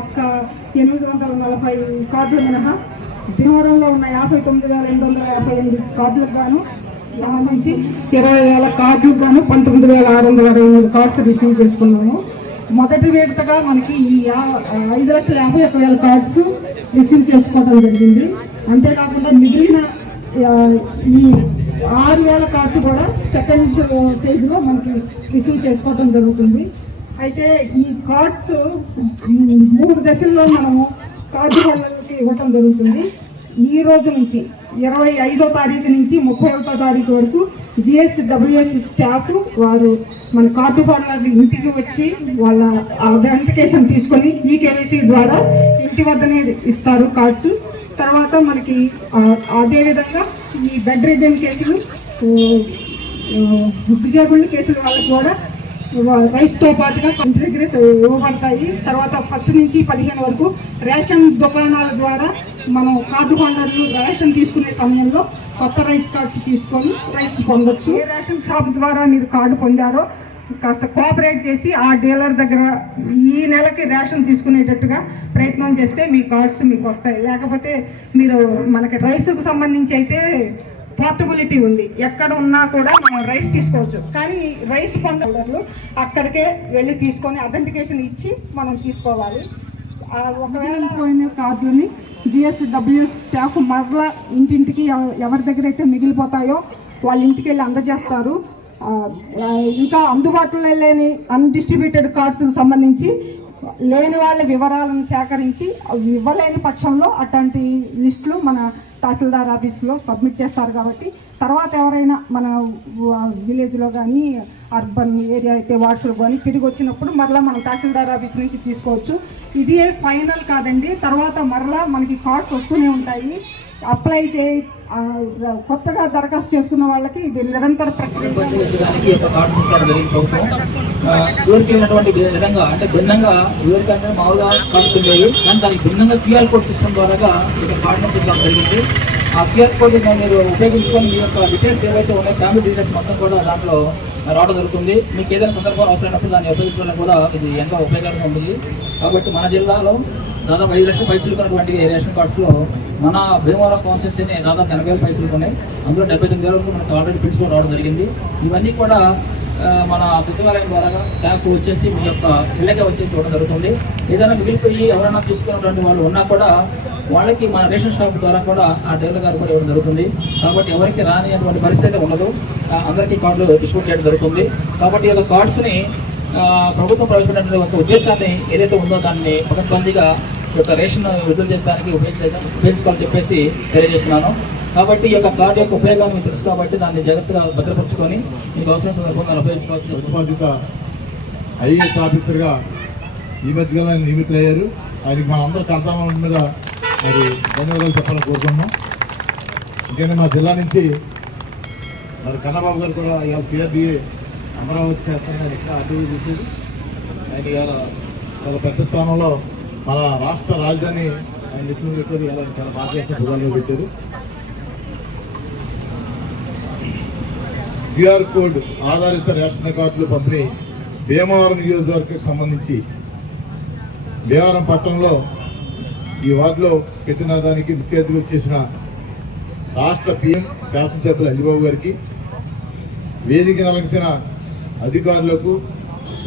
ఒక్క ఎనిమిది వందల నలభై కార్డులు మినహా భీమవరంలో ఉన్న యాభై తొమ్మిది వేల రెండు వందల యాభై ఎనిమిది కార్డులకు గాను సంబంధించి ఇరవై వేల కార్డులకు గాను పంతొమ్మిది వేల ఆరు వందల అరవై ఎనిమిది కార్డ్స్ రిసీవ్ చేసుకున్నాము. మొదటి విడతగా మనకి ఈ ఐదు లక్షల యాభై ఒక్క వేల కార్డ్స్ రిసీవ్ చేసుకోవడం జరిగింది. అంతేకాకుండా మిగిలిన ఈ ఆరు వేల కార్డ్స్ కూడా సెకండ్ స్టేజ్లో మనకి రిసీవ్ చేసుకోవడం జరుగుతుంది. అయితే ఈ కార్డ్స్ మూడు దశల్లో మనము కార్డు వాళ్ళకి ఇవ్వటం జరుగుతుంది. ఈ రోజు నుంచి ఇరవై ఐదో తారీఖు నుంచి ముప్పై ఒకటో తారీఖు వరకు జిఎస్ డబ్ల్యూఎస్ స్టాఫ్ వారు మన కార్డు పార్లర్ ఇంటికి వచ్చి వాళ్ళ అథెంటికేషన్ తీసుకొని ఈ కేవైసీ ద్వారా ఇంటి వద్దనే ఇస్తారు కార్డ్స్. తర్వాత మనకి అదేవిధంగా ఈ బెడ్ రిజన్ కేసులు డిజేబుల్డ్ కేసుల వాళ్ళకి కూడా రైస్తో పాటుగా ఇంటి ఇవ్వబడతాయి తర్వాత ఫస్ట్ నుంచి పదిహేను వరకు రేషన్ దుకాణాల ద్వారా మనం కార్డు హోల్డర్లు రేషన్ తీసుకునే సమయంలో కొత్త రైస్ కార్డ్స్ తీసుకొని రైస్ పొందొచ్చు. ఏ రేషన్ షాప్ ద్వారా మీరు కార్డు పొందారో కాస్త కోఆపరేట్ చేసి ఆ డీలర్ దగ్గర ఈ నెలకి రేషన్ తీసుకునేటట్టుగా ప్రయత్నం చేస్తే మీ కార్డ్స్ మీకు వస్తాయి. లేకపోతే మీరు మనకి రైస్కు సంబంధించి అయితే పోర్టబిలిటీ ఉంది. ఎక్కడ ఉన్నా కూడా మనం రైస్ తీసుకోవచ్చు. కానీ రైస్ పొందలు అక్కడికే వెళ్ళి తీసుకొని అథెంటికేషన్ ఇచ్చి మనం తీసుకోవాలి. ఒకవేళ పోయిన కార్డుని జిఎస్డబ్ల్యూ స్టాఫ్ మరలా ఇంటింటికి ఎవరి దగ్గర అయితే మిగిలిపోతాయో వాళ్ళ ఇంటికి వెళ్ళి అందజేస్తారు. ఇంకా అందుబాటులో లేని అన్డిస్ట్రిబ్యూటెడ్ కార్డ్స్కి సంబంధించి లేని వాళ్ళ వివరాలను సేకరించి ఇవ్వలేని పక్షంలో అట్లాంటి లిస్టులు మన తహసీల్దార్ ఆఫీస్లో సబ్మిట్ చేస్తారు కాబట్టి తర్వాత ఎవరైనా మన విలేజ్లో కానీ అర్బన్ ఏరియా అయితే వార్డ్స్లో కానీ తిరిగి వచ్చినప్పుడు మరలా మన తహసీల్దార్ ఆఫీస్ నుంచి తీసుకోవచ్చు. ఇది ఫైనల్ కాదండి. తర్వాత మరలా మనకి కార్డ్స్ వస్తూనే ఉంటాయి. అప్లై చే కొత్తగా దరఖాస్తు చేసుకున్న వాళ్ళకి ఇది నిరంతర ప్రక్రియ. ఇబ్బంది ఊరికి విధంగా అంటే భిన్నంగా ఊరికంటే మామూలుగా కార్డ్స్ కానీ దానికి భిన్నంగా క్యూఆర్ కోడ్ సిస్టమ్ ద్వారా ఇక్కడ యొక్క జరిగింది. ఆ క్యూఆర్ కోడ్ మీరు ఉపయోగించుకొని మీ యొక్క డీటెయిల్స్ ఏవైతే ఉన్నాయో ఫ్యామిలీ డీటెయిల్స్ మొత్తం కూడా దాంట్లో రావడం జరుగుతుంది. మీకు ఏదైనా సందర్భం అవసరమైనప్పుడు దాన్ని ఉపయోగించడం కూడా ఇది ఎంతో ఉపయోగకరంగా ఉంటుంది. కాబట్టి మన జిల్లాలో దాదాపు ఐదు లక్షల పైసలు ఉన్నటువంటి రేషన్ కార్డ్స్లో మన భీమవరం కాన్స్టిట్యూన్సీని దాదాపు ఎనభై వేల పైసలు ఉన్నాయి అందులో డెబ్బై తొమ్మిది వేల వరకు మనకు ఆల్రెడీ పిలుచుకొని రావడం జరిగింది. ఇవన్నీ కూడా మన సచివాలయం ద్వారా ట్యాప్ వచ్చేసి మీ యొక్క ఇళ్ళకే వచ్చేసి ఇవ్వడం జరుగుతుంది. ఏదైనా మిగిలిపోయి ఎవరైనా తీసుకున్నటువంటి వాళ్ళు ఉన్నా కూడా వాళ్ళకి మన రేషన్ షాప్ ద్వారా కూడా ఆ డీలర్ గారు కూడా ఇవ్వడం జరుగుతుంది. కాబట్టి ఎవరికి రాని అటువంటి పరిస్థితి అయితే ఉండదు. అందరికీ కార్డులు డిస్ట్రిబ్యూట్ చేయడం జరుగుతుంది. కాబట్టి ఈ యొక్క కార్డ్స్ని ప్రభుత్వం ప్రవేశపెట్టిన ఒక ఉద్దేశాన్ని ఏదైతే ఉందో దాన్ని పకడ్బందీగా ఈ యొక్క రేషన్ విడుదల చేసడానికి ఉపయోగించడం ఉపయోగించుకోవాలని చెప్పేసి తెలియజేస్తున్నాను. కాబట్టి ఈ యొక్క కార్డు యొక్క ఉపయోగాన్ని మీకు తెలుసు కాబట్టి దాన్ని జాగ్రత్తగా భద్రపరుచుకొని మీకు అవసరం సందర్భంగా ఉపయోగించుకోవాల్సిన ప్రతిపాదిత ఐఏఎస్ ఆఫీసర్గా ఈ మధ్యకాలం నియమితులయ్యారు. ఆయనకి మన అందరూ కర్తవ్యం మీద మరి ధన్యవాదాలు చెప్పాలని కోరుకున్నాం ఇంకేనా మా జిల్లా నుంచి మరి కన్నబాబు గారు కూడా ఇవాళ సిఆర్డిఏ అమరావతి చేస్తారని ఎక్కడ అడ్డు చేశారు. ఆయన ఇవాళ చాలా పెద్ద స్థానంలో మన రాష్ట్ర రాజధాని ఆయన నిపుణులు పెట్టారు ఇలా చాలా బాధ్యత పెట్టారు. క్యూఆర్ కోడ్ ఆధారిత రేషన్ కార్డులు పంపిణీ భీమవరం నియోజకవర్గం సంబంధించి భీమవరం పట్టణంలో ఈ వార్డులో పెట్టిన దానికి ముఖ్య అతిథి వచ్చేసిన రాష్ట్ర పిఎం శాసనసభ్యులు అల్లిబాబు గారికి వేదిక నలంచిన అధికారులకు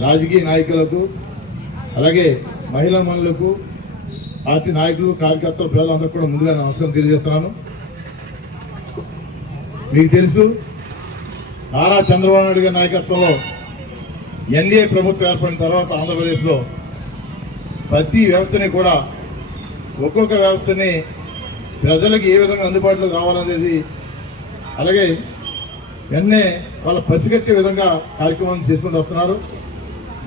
రాజకీయ నాయకులకు అలాగే మహిళా మనులకు పార్టీ నాయకులు కార్యకర్తలు పేదలందరూ కూడా ముందుగా నమస్కారం తెలియజేస్తున్నాను. మీకు తెలుసు నారా చంద్రబాబు నాయుడు గారి నాయకత్వంలో ఎన్డీఏ ప్రభుత్వం ఏర్పడిన తర్వాత ఆంధ్రప్రదేశ్లో ప్రతి వ్యవస్థని కూడా ఒక్కొక్క వ్యవస్థని ప్రజలకు ఏ విధంగా అందుబాటులో కావాలనేది అలాగే వెన్నే వాళ్ళ పసిగట్టే విధంగా కార్యక్రమాన్ని చేసుకుంటూ వస్తున్నారు.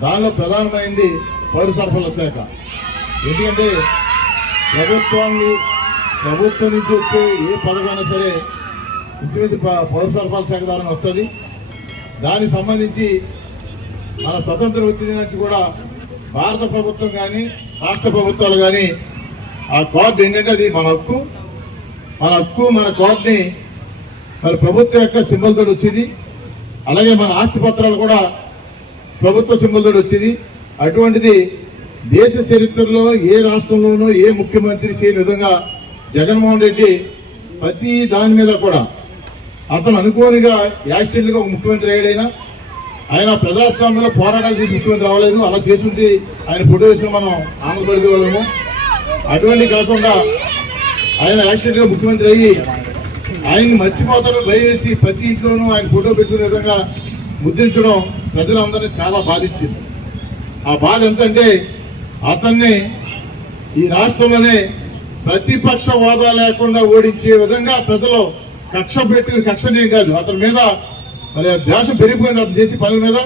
దానిలో ప్రధానమైంది పౌర సరఫరాల శాఖ. ఎందుకంటే ప్రభుత్వాన్ని ప్రభుత్వం నుంచి వచ్చే ఏ పథకమైనా సరే ఇంచుమించు పౌర సరఫరాల శాఖ ద్వారా వస్తుంది. దానికి సంబంధించి మన స్వతంత్రం వచ్చిన నుంచి కూడా భారత ప్రభుత్వం కానీ రాష్ట్ర ప్రభుత్వాలు కానీ ఆ కార్డు ఏంటంటే అది మన హక్కు. మన హక్కు మన కార్డుని మరి ప్రభుత్వం యొక్క సింబల్ తోటి వచ్చింది. అలాగే మన ఆస్తి పత్రాలు కూడా ప్రభుత్వ సింబల్ తోటి వచ్చింది. అటువంటిది దేశ చరిత్రలో ఏ రాష్ట్రంలోనూ ఏ ముఖ్యమంత్రి చేయని విధంగా జగన్మోహన్ రెడ్డి ప్రతి దాని మీద కూడా అతను అనుకోనిగా యాక్సిడెంట్గా ఒక ముఖ్యమంత్రి అయ్యాడైనా ఆయన ప్రజాస్వామ్యంలో పోరాటాలు చేసి ముఖ్యమంత్రి రావలేదు. అలా చేస్తుంటే ఆయన ఫోటో వేసిన మనం ఆంధ్రప్రదేశ్ వాళ్ళము. అటువంటి కాకుండా ఆయన యాక్సిడెంట్గా ముఖ్యమంత్రి అయ్యి ఆయన్ని మర్చిపోతారు భయం వేసి ప్రతి ఇంట్లోనూ ఆయన ఫోటో పెట్టుకునే విధంగా ముద్రించడం ప్రజలందరినీ చాలా బాధించింది. ఆ బాధ ఎంతంటే అతన్ని ఈ రాష్ట్రంలోనే ప్రతిపక్ష హోదా లేకుండా ఓడించే విధంగా ప్రజలు కక్ష పెట్టిన కక్షనే కాదు. అతని మీద మరి దేశం పెరిగిపోయింది అతను చేసే పనుల మీద.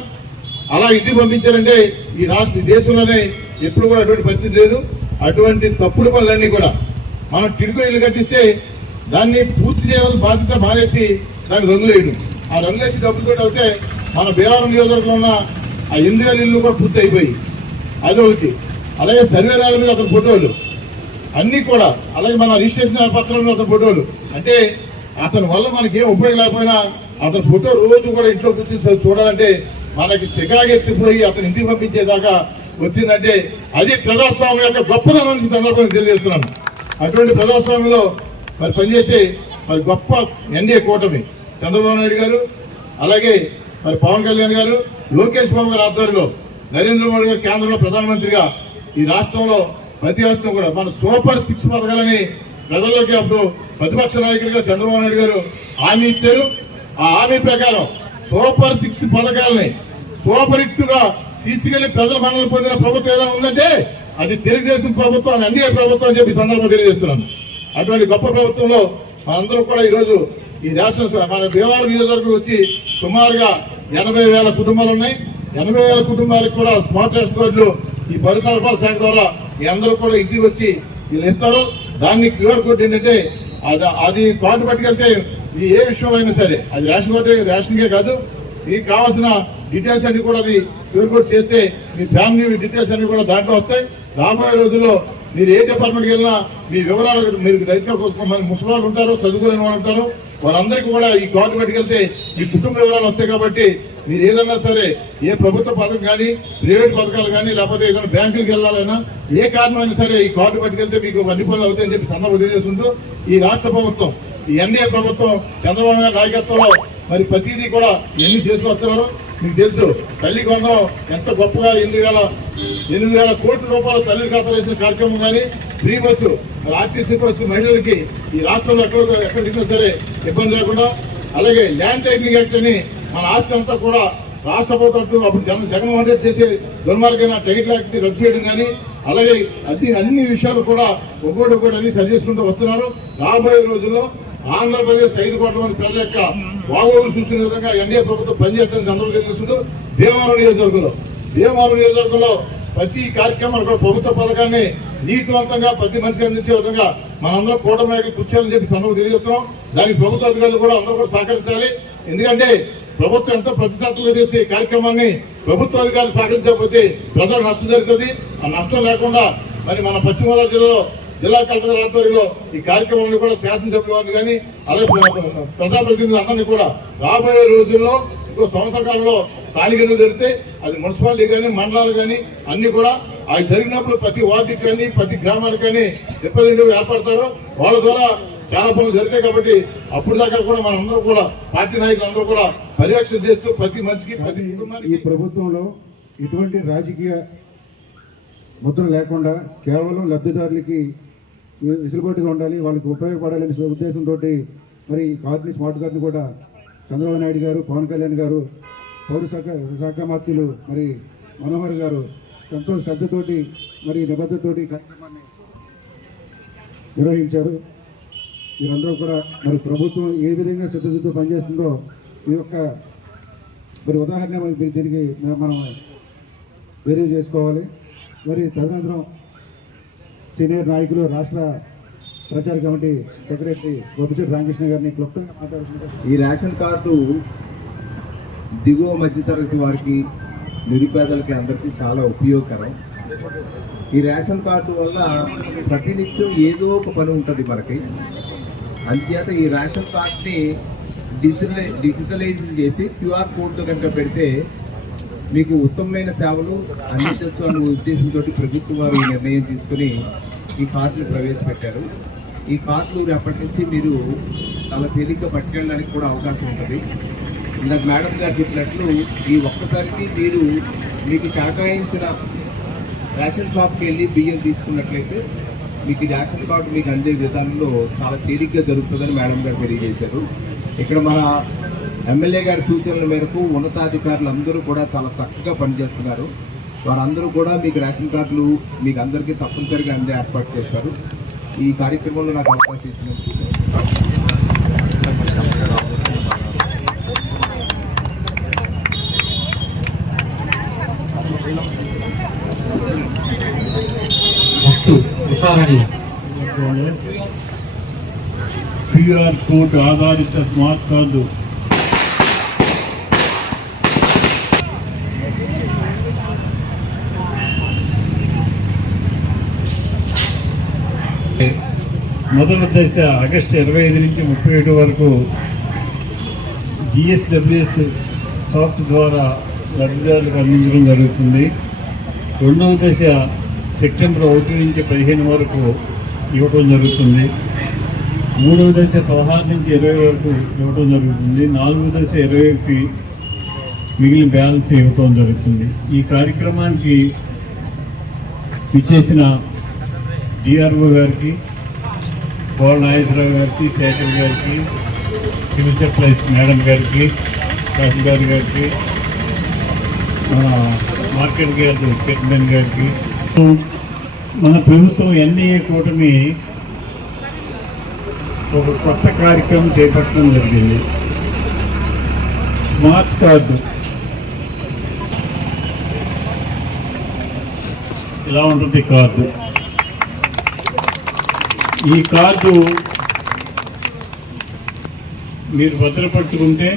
అలా ఇంటికి పంపించారంటే ఈ రాష్ట్ర దేశంలోనే ఎప్పుడు కూడా అటువంటి పరిస్థితి లేదు. అటువంటి తప్పుడు పనులన్నీ కూడా. మనం టిడ్కో ఇల్లు కట్టిస్తే దాన్ని పూర్తి చేయాలని బాధ్యత మానేసి దాన్ని రంగులు వేయడం ఆ రంగులు వేసి డబ్బులతో అయితే మన బీహారం నియోజకవర్గంలో ఉన్న ఆ ఇంద్రియాల ఇల్లు కూడా పూర్తి అయిపోయి. అది ఒకటి. అలాగే సర్వేరాల మీద అతని ఫోటోలు. అన్నీ కూడా. అలాగే మన రిజిస్ట్రేషన్ పత్రాల మీద అతని ఫోటోలు. అంటే అతని వల్ల మనకి ఏం ఉపయోగం లేకపోయినా అతని ఫోటో రోజు కూడా ఇంట్లో కూర్చొని చూడాలంటే మనకి సిగాగెత్తిపోయి అతను ఇంటికి పంపించేదాకా వచ్చిందంటే అది ప్రజాస్వామ్యం యొక్క గొప్పదనం సందర్భంగా తెలియజేస్తున్నాను. అటువంటి ప్రజాస్వామ్యంలో మరి పనిచేసే మరి గొప్ప ఎన్డీఏ కూటమి చంద్రబాబు నాయుడు గారు అలాగే మరి పవన్ కళ్యాణ్ గారు లోకేష్ బాబు గారి ఆధ్వర్యంలో నరేంద్ర మోడీ గారు కేంద్రంలో ప్రధానమంత్రిగా ఈ రాష్ట్రంలో ప్రతి రాష్ట్రం కూడా మన సూపర్ సిక్స్ పథకాలని ప్రజల్లోకి అప్పుడు ప్రతిపక్ష నాయకుడిగా చంద్రబాబు నాయుడు గారు హామీ ఇచ్చారు. ఆ హామీ ప్రకారం సూపర్ సిక్స్ పథకాలని సూపర్ హిట్ తీసుకెళ్ళి ప్రజల మనల్ని పొందిన ప్రభుత్వం ఏదైనా ఉందంటే అది తెలుగుదేశం ప్రభుత్వం ఎన్డీఏ ప్రభుత్వం అని చెప్పి సందర్భం తెలియజేస్తున్నాను. అటువంటి గొప్ప ప్రభుత్వంలో మనందరూ కూడా ఈరోజు ఈ రాష్ట్ర మన దేవాలయ నియోజకవర్గం వచ్చి సుమారుగా ఎనభై వేల కుటుంబాలు ఉన్నాయి. ఎనభై వేల కుటుంబాలకు కూడా స్మార్ట్ ట్రస్ట్ కార్డులు ఈ పౌర శాఖ ద్వారా అందరూ కూడా ఇంటికి వచ్చి వీళ్ళు ఇస్తారు. దాన్ని క్యూఆర్ కోడ్ ఏంటంటే అది అది కార్డు పట్టుకెళ్తే ఈ ఏ విషయంలో అయినా సరే అది రేషన్ కార్డు రేషన్కే కాదు మీకు కావాల్సిన డీటెయిల్స్ అన్ని కూడా అది క్యూఆర్ కోడ్ చేస్తే మీ ఫ్యామిలీ డీటెయిల్స్ అన్ని కూడా దాంట్లో వస్తాయి. రాబోయే రోజుల్లో మీరు ఏ డిపార్ట్మెంట్కి వెళ్ళినా మీ వివరాలు మీరు దగ్గర ముసలి ముసలాళ్ళు ఉంటారు చదువుకునే వాళ్ళు ఉంటారు వాళ్ళందరికీ కూడా ఈ కార్డు పట్టుకెళ్తే మీ కుటుంబ వివరాలు వస్తాయి కాబట్టి మీరు ఏదన్నా సరే ఏ ప్రభుత్వ పథకం కానీ ప్రైవేట్ పథకాలు కానీ లేకపోతే ఏదైనా బ్యాంకులకు వెళ్ళాలన్నా ఏ కారణమైనా సరే ఈ కార్డు పట్టుకెళ్తే మీకు అన్ని పనులు అవుతాయని చెప్పి సందర్భం తెలియజేస్తుంటూ ఈ రాష్ట్ర ప్రభుత్వం ఈ ఎన్ఏ ప్రభుత్వం చంద్రబాబు నాయుడు నాయకత్వంలో మరి ప్రతిదీ కూడా ఎన్ని చేసుకొస్తున్నారు మీకు తెలుసు. తల్లి కొందరం ఎంత గొప్పగా ఎనిమిది వేల ఎనిమిది వేల కోట్ల రూపాయలు తల్లి ఖాతాలు వేసిన కార్యక్రమం కానీ ఫ్రీ బస్సు మరి ఆర్టీసీ బస్సు మహిళలకి ఈ రాష్ట్రంలో ఎక్కడ ఎక్కడికైనా సరే ఇబ్బంది లేకుండా అలాగే ల్యాండ్ టైటింగ్ యాక్ట్ అని మన ఆస్తి అంతా కూడా రాష్ట్ర ప్రభుత్వం అప్పుడు జగన్ జగన్మోహన్ రెడ్డి చేసే దుర్మార్గమైన టైట్ యాక్ట్ రద్దు చేయడం కానీ అలాగే అన్ని అన్ని విషయాలు కూడా ఒక్కోటి ఒక్కోటి అన్ని సరి చేసుకుంటూ వస్తున్నారు. రాబోయే రోజుల్లో ఆంధ్రప్రదేశ్ ఐదు కోట్ల మంది ప్రజల యొక్క బాగోగులు చూసుకునే విధంగా ఎన్డీఏ ప్రభుత్వం పనిచేస్తుందని చంద్రబాబు తెలియజేస్తుంటూ భీమవరం నియోజకవర్గంలో. భీమవరం నియోజకవర్గంలో ప్రతి కార్యక్రమం కూడా ప్రభుత్వ పథకాన్ని నీతివంతంగా ప్రతి మనిషికి అందించే విధంగా మనందరం కూటమి నాయకులు కూర్చోాలని చెప్పి సందర్భం తెలియజేస్తున్నాం దానికి ప్రభుత్వ అధికారులు కూడా అందరూ కూడా సహకరించాలి. ఎందుకంటే ప్రభుత్వం ఎంతో ప్రతిష్టాత్మకంగా చేసే కార్యక్రమాన్ని ప్రభుత్వ అధికారులు సహకరించకపోతే ప్రజలకు నష్టం జరుగుతుంది. ఆ నష్టం లేకుండా మరి మన పశ్చిమ గోదావరి జిల్లాలో జిల్లా కలెక్టర్ ఆధ్వర్యంలో ఈ కార్యక్రమాన్ని కూడా శాసనసభ్యుల వారిని కానీ అలాగే ప్రజాప్రతినిధులు అందరినీ కూడా రాబోయే రోజుల్లో ఇంకో సంవత్సర కాలంలో స్థానిక జరిగితే అది మున్సిపాలిటీ కానీ మండలాలు కానీ అన్ని కూడా అవి జరిగినప్పుడు ప్రతి వార్డుకి కానీ ప్రతి గ్రామానికి కానీ రిప్రజెంటేటివ్ ఏర్పడతారు. వాళ్ళ ద్వారా చాలా పనులు జరుగుతాయి కాబట్టి అప్పుడు దాకా కూడా మనందరం కూడా పార్టీ నాయకులు అందరూ కూడా పర్యవేక్షణ చేస్తూ ప్రతి మనిషికి ప్రతి ఈ ప్రభుత్వంలో ఎటువంటి రాజకీయ ముద్ర లేకుండా కేవలం లబ్ధిదారులకి వెసులుబాటుగా ఉండాలి వాళ్ళకి ఉపయోగపడాలనే ఉద్దేశంతో మరి కార్డుని స్మార్ట్ కార్డుని కూడా చంద్రబాబు నాయుడు గారు పవన్ కళ్యాణ్ గారు పౌర శాఖ శాఖ మంత్రులు మరి మనోహర్ గారు ఎంతో శ్రద్ధతోటి మరి నిబద్ధతోటి కార్యక్రమాన్ని నిర్వహించారు. మీరందరూ కూడా మరి ప్రభుత్వం ఏ విధంగా శ్రద్ధతో పనిచేస్తుందో ఈ యొక్క మరి ఉదాహరణ మరి దీనికి మనం వేరే చేసుకోవాలి. మరి తదనంతరం సీనియర్ నాయకులు రాష్ట్ర ప్రచార కమిటీ సెక్రటరీ గోపిచర్ రామకృష్ణ గారిని క్లుప్తంగా మాట్లాడుతున్నారు ఈ రేషన్ కార్డు దిగువ మధ్యతరగతి వారికి నిరుపేదలకి అందరికీ చాలా ఉపయోగకరం. ఈ రేషన్ కార్డు వల్ల ప్రతినిత్యం ఏదో ఒక పని ఉంటుంది మనకి. అంచేత ఈ రేషన్ కార్డుని డిజిటలై డిజిటలైజ్ చేసి క్యూఆర్ కోడ్తో కనుక పెడితే మీకు ఉత్తమమైన సేవలు అందించవచ్చు అనే ఉద్దేశంతో ప్రభుత్వం వారు ఈ నిర్ణయం తీసుకుని ఈ కార్డులు ప్రవేశపెట్టారు. ఈ కార్డులు రేపటి నుంచి మీరు చాలా తేలిగ్గా పట్టుకెళ్ళడానికి కూడా అవకాశం ఉంటుంది. ఇందాక మేడం గారు చెప్పినట్లు ఈ ఒక్కసారికి మీరు మీకు కేటాయించిన రేషన్ షాప్కి వెళ్ళి బియ్యం తీసుకున్నట్లయితే మీకు రేషన్ కార్డు మీకు అందే విధానంలో చాలా తేలిగ్గా జరుగుతుందని మేడం గారు తెలియజేశారు. ఇక్కడ మన ఎమ్మెల్యే గారి సూచనల మేరకు ఉన్నతాధికారులు అందరూ కూడా చాలా చక్కగా పనిచేస్తున్నారు. వారందరూ కూడా మీకు రేషన్ కార్డులు మీకు అందరికీ తప్పనిసరిగా అందే ఏర్పాటు చేస్తారు ఈ కార్యక్రమంలో నాకు అవకాశం ఇచ్చినందుకు. ఉషారాణి క్యూఆర్ కోడ్ ఆధారిత స్మార్ట్ కార్డు. మొదటి దశ ఆగస్టు ఇరవై ఐదు నుంచి ముప్పై ఏడు వరకు జిఎస్డబ్ల్యూఎస్ సాఫ్ట్ ద్వారా లబ్ధిదారులకు అందించడం జరుగుతుంది. రెండవ దశ సెప్టెంబర్ ఒకటి నుంచి పదిహేను వరకు ఇవ్వడం జరుగుతుంది. మూడవ దశ పదహారు నుంచి ఇరవై వరకు ఇవ్వటం జరుగుతుంది. నాలుగవ దశ ఇరవైకి మిగిలిన బ్యాలెన్స్ ఇవ్వటం జరుగుతుంది. ఈ కార్యక్రమానికి ఇచ్చేసిన డిఆర్ఓ గారికి కోళ్ళ నాగేశ్వరరావు గారికి శేఖర్ గారికి సివిల్ సప్లైస్ మేడం గారికి తహసీల్దార్ గారికి మార్కెట్ గారి చైర్మన్ గారికి. మన ప్రభుత్వం ఎన్ఏ కూటమి ఒక కొత్త కార్యక్రమం చేపట్టడం జరిగింది. Smart card. ఇలా ఉంటుంది కార్డు? ఈ కార్డు మీరు భద్రపరుచుకుంటే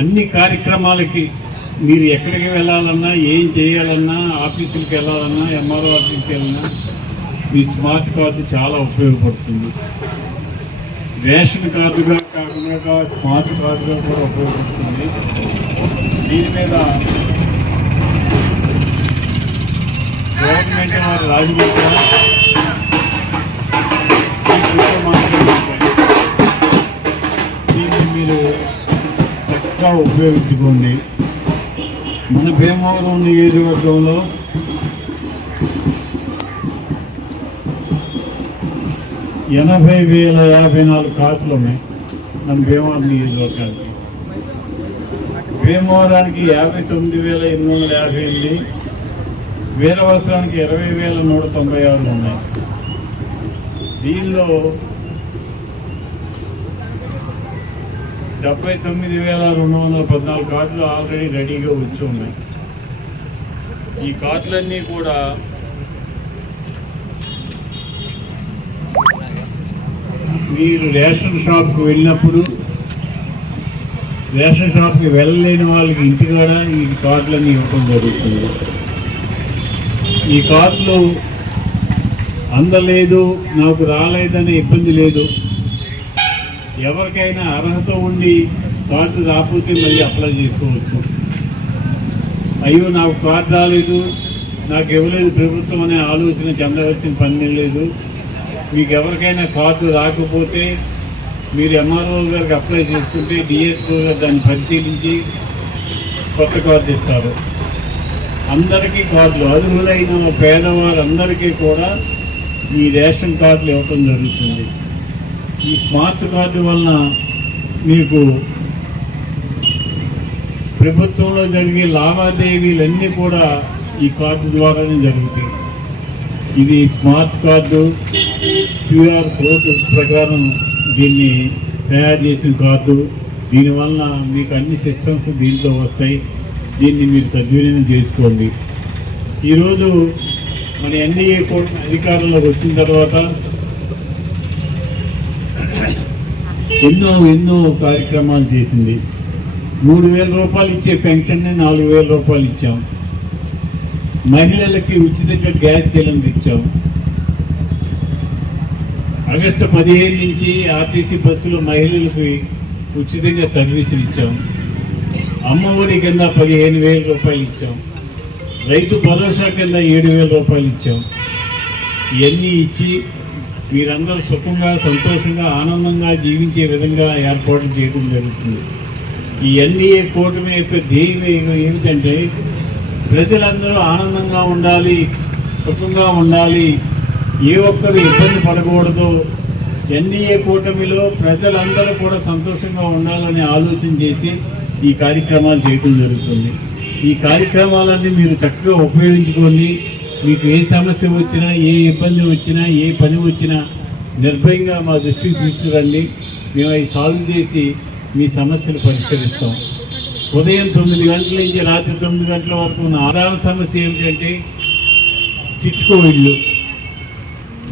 అన్ని కార్యక్రమాలకి మీరు ఎక్కడికి వెళ్ళాలన్నా ఏం చేయాలన్నా ఆఫీసులకు వెళ్ళాలన్నా ఎంఆర్ఓ ఆఫీస్కి వెళ్ళినా ఈ స్మార్ట్ కార్డు చాలా ఉపయోగపడుతుంది. రేషన్ కార్డుగా కాకుండా స్మార్ట్ కార్డుగా కూడా ఉపయోగపడుతుంది. దీని మీద గవర్నమెంట్ వారు రాజకీయ దీన్ని మీరు చక్కగా ఉపయోగించుకోండి. మన భీమవరం నియోజకవర్గంలో ఎనభై వేల యాభై నాలుగు కార్డులు ఉన్నాయి మన భీమవరం నియోజకవర్గానికి. భీమవరానికి యాభై తొమ్మిది వేల ఎనిమిది వందల యాభై ఎనిమిది వీరవసరానికి ఇరవై వేల నూట తొంభై ఆరు ఉన్నాయి. దీనిలో డెబ్బై తొమ్మిది వేల రెండు వందల పద్నాలుగు కార్డులు ఆల్రెడీ రెడీగా వచ్చి ఉన్నాయి. ఈ కార్డులన్నీ కూడా మీరు రేషన్ షాప్కి వెళ్ళినప్పుడు రేషన్ షాప్కి వెళ్ళలేని వాళ్ళకి ఇంటికాడ ఈ కార్డులన్నీ ఇవ్వడం జరుగుతుంది. ఈ కార్డులు అందలేదు నాకు రాలేదనే ఇబ్బంది లేదు. ఎవరికైనా అర్హత ఉండి కార్డు రాకపోతే మళ్ళీ అప్లై చేసుకోవచ్చు. అయ్యో నాకు కార్డు రాలేదు నాకు ఇవ్వలేదు ప్రభుత్వం అనే ఆలోచన చెందవలసిన పని లేదు. మీకు ఎవరికైనా కార్డు రాకపోతే మీరు ఎంఆర్ఓ గారికి అప్లై చేసుకుంటే డిఎస్ఓ గారు దాన్ని పరిశీలించి కొత్త కార్డు ఇస్తారు అందరికీ కార్డులు అర్హులైన పేదవారందరికీ కూడా మీ రేషన్ కార్డులు ఇవ్వటం జరుగుతుంది. ఈ స్మార్ట్ కార్డు వలన మీకు ప్రభుత్వంలో జరిగే లావాదేవీలన్నీ కూడా ఈ కార్డు ద్వారానే జరుగుతాయి. ఇది స్మార్ట్ కార్డు క్యూఆర్ కోడ్ ప్రకారం దీన్ని తయారు చేసిన కార్డు. దీనివలన మీకు అన్ని సిస్టమ్స్ దీంట్లో వస్తాయి. దీన్ని మీరు సద్వినియోగం చేసుకోండి. ఈరోజు మన ఎన్డీఏ కోడ్ అధికారంలోకి వచ్చిన తర్వాత ఎన్నో ఎన్నో కార్యక్రమాలు చేసింది. మూడు వేల రూపాయలు ఇచ్చే పెన్షన్ని నాలుగు వేల రూపాయలు ఇచ్చాం. మహిళలకి ఉచితంగా గ్యాస్ సిలిండర్ ఇచ్చాం. ఆగస్టు పదిహేను నుంచి ఆర్టీసీ బస్సులో మహిళలకి ఉచితంగా సర్వీసులు ఇచ్చాం. అమ్మఒడి కింద పదిహేను వేల రూపాయలు ఇచ్చాం. రైతు భరోసా కింద ఏడు వేల రూపాయలు ఇచ్చాం. ఇవన్నీ ఇచ్చి మీరందరూ సుఖంగా సంతోషంగా ఆనందంగా జీవించే విధంగా ఏర్పాట్లు చేయడం జరుగుతుంది. ఇవన్నీ కూటమి యొక్క ధ్యేయం ఏమిటంటే ప్రజలందరూ ఆనందంగా ఉండాలి సుఖంగా ఉండాలి. ఏ ఒక్కరు ఇబ్బంది పడకూడదు. ఎన్డీఏ కూటమిలో ప్రజలందరూ కూడా సంతోషంగా ఉండాలని ఆలోచన చేసి ఈ కార్యక్రమాలు చేయడం జరుగుతుంది. ఈ కార్యక్రమాలన్నీ మీరు చక్కగా ఉపయోగించుకొని మీకు ఏ సమస్య వచ్చినా ఏ ఇబ్బంది వచ్చినా ఏ పని వచ్చినా నిర్భయంగా మా దృష్టికి తీసుకురండి. మేము అవి సాల్వ్ చేసి మీ సమస్యలు పరిష్కరిస్తాం. ఉదయం తొమ్మిది గంటల నుంచి రాత్రి తొమ్మిది గంటల వరకు ఉన్న ఆధార సమస్య ఏమిటంటే చిట్టుకో ఇల్లు.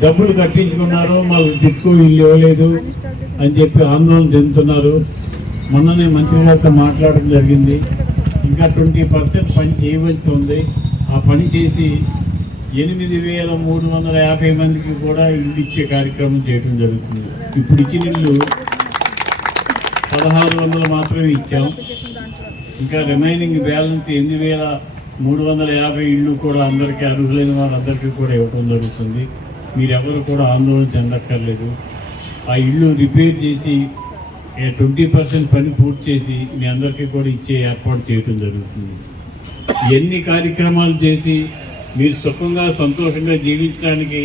డబ్బులు కట్టించుకున్నారు మాకు చిట్కో ఇల్లు ఇవ్వలేదు అని చెప్పి ఆందోళన చెందుతున్నారు. మొన్ననే మంత్రి గారితో మాట్లాడడం జరిగింది. ఇంకా ట్వంటీ పర్సెంట్ పని చేయవలసి ఉంది. ఆ పని చేసి ఎనిమిది వేల మూడు వందల యాభై మందికి కూడా ఇల్లు ఇచ్చే కార్యక్రమం చేయడం జరుగుతుంది. ఇప్పుడు ఇచ్చిన ఇల్లు పదహారు వందలు మాత్రమే ఇచ్చాం. ఇంకా రిమైనింగ్ బ్యాలెన్స్ ఎనిమిది వేల మూడు వందల యాభై ఇళ్ళు కూడా అందరికీ అర్హులైన వారందరికీ కూడా ఇవ్వడం జరుగుతుంది. మీరెవరు కూడా ఆందోళన చెందక్కర్లేదు. ఆ ఇల్లు రిపేర్ చేసి ట్వంటీ పర్సెంట్ పని పూర్తి చేసి మీ అందరికీ కూడా ఇచ్చే ఏర్పాటు చేయడం జరుగుతుంది. ఎన్ని కార్యక్రమాలు చేసి మీరు సుఖంగా సంతోషంగా జీవించడానికి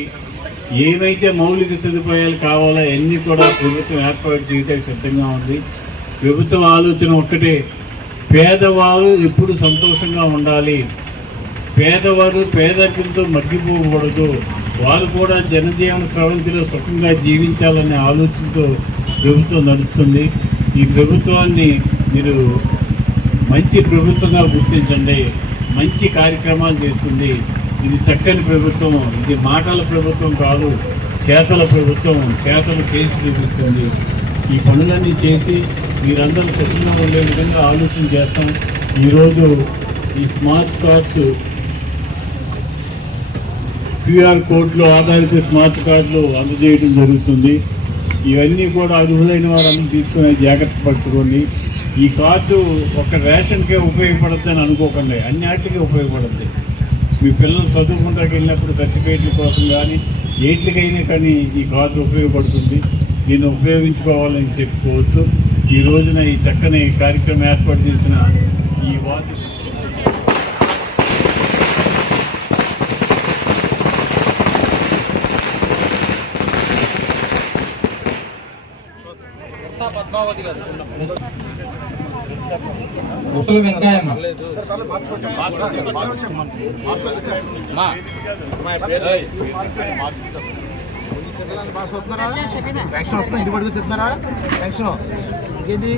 ఏవైతే మౌలిక సదుపాయాలు కావాలో అన్నీ కూడా ప్రభుత్వం ఏర్పాటు చేయడానికి సిద్ధంగా ఉంది. ప్రభుత్వం ఆలోచన ఒక్కటే పేదవారు ఎప్పుడు సంతోషంగా ఉండాలి? పేదవారు పేదరికంతో మగ్గిపోకూడదు. వారు కూడా జనజీవన స్రవంతిలో సుఖంగా జీవించాలనే ఆలోచనతో ప్రభుత్వం నడుస్తుంది ఈ ప్రభుత్వాన్ని మీరు మంచి ప్రభుత్వంగా గుర్తించండి. మంచి కార్యక్రమాలు చేస్తుంది. ఇది చక్కని ప్రభుత్వం. ఇది మాటల ప్రభుత్వం కాదు చేతల ప్రభుత్వం. చేతలు చేసి చూపిస్తుంది. ఈ పనులన్నీ చేసి మీరందరూ సుఖంగా ఉండే విధంగా ఆలోచన చేస్తాం. ఈరోజు ఈ స్మార్ట్ కార్డ్స్ క్యూఆర్ కోడ్లు ఆధారిత స్మార్ట్ కార్డులు అందజేయడం జరుగుతుంది. ఇవన్నీ కూడా అర్హులైన వారందరూ తీసుకునే జాగ్రత్త పట్టుకొని ఈ కార్డు ఒక రేషన్కే ఉపయోగపడుతుందని అనుకోకండి. అన్ని వాటికి ఉపయోగపడుతుంది మీ పిల్లలు చదువుకుంటాకి వెళ్ళినప్పుడు సర్టిఫికేట్ల కోసం కానీ ఏట్లకైనా కానీ ఈ కార్డు ఉపయోగపడుతుంది. దీన్ని ఉపయోగించుకోవాలని చెప్పుకోవచ్చు. ఈ రోజున ఈ చక్కని కార్యక్రమం ఏర్పాటు చేసిన ఈ వార్డు ముసలి వెంకాయమ్మ మా. పెన్షన్ వస్తుంది ఇంటి పడుకు చెప్తున్నారా పెన్షన్ ఇంకేంటి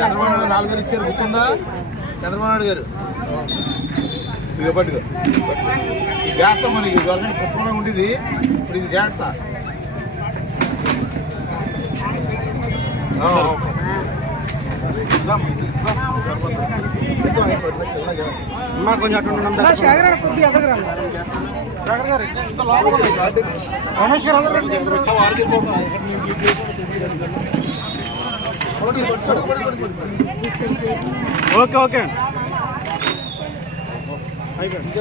చంద్రబాబు నాలుగు గారు ఇచ్చారు గుర్తుందా చంద్రబాబు నాయుడు గారు ఇది పట్టుకో మనకి గవర్నమెంట్ పుస్తకంలో ఉండేది ఇప్పుడు ఇది చేస్తా ఇద్దాం, అమ్మా కొంచెం అటు ఉండండి. ఓకే ఓకే అయిపోయింది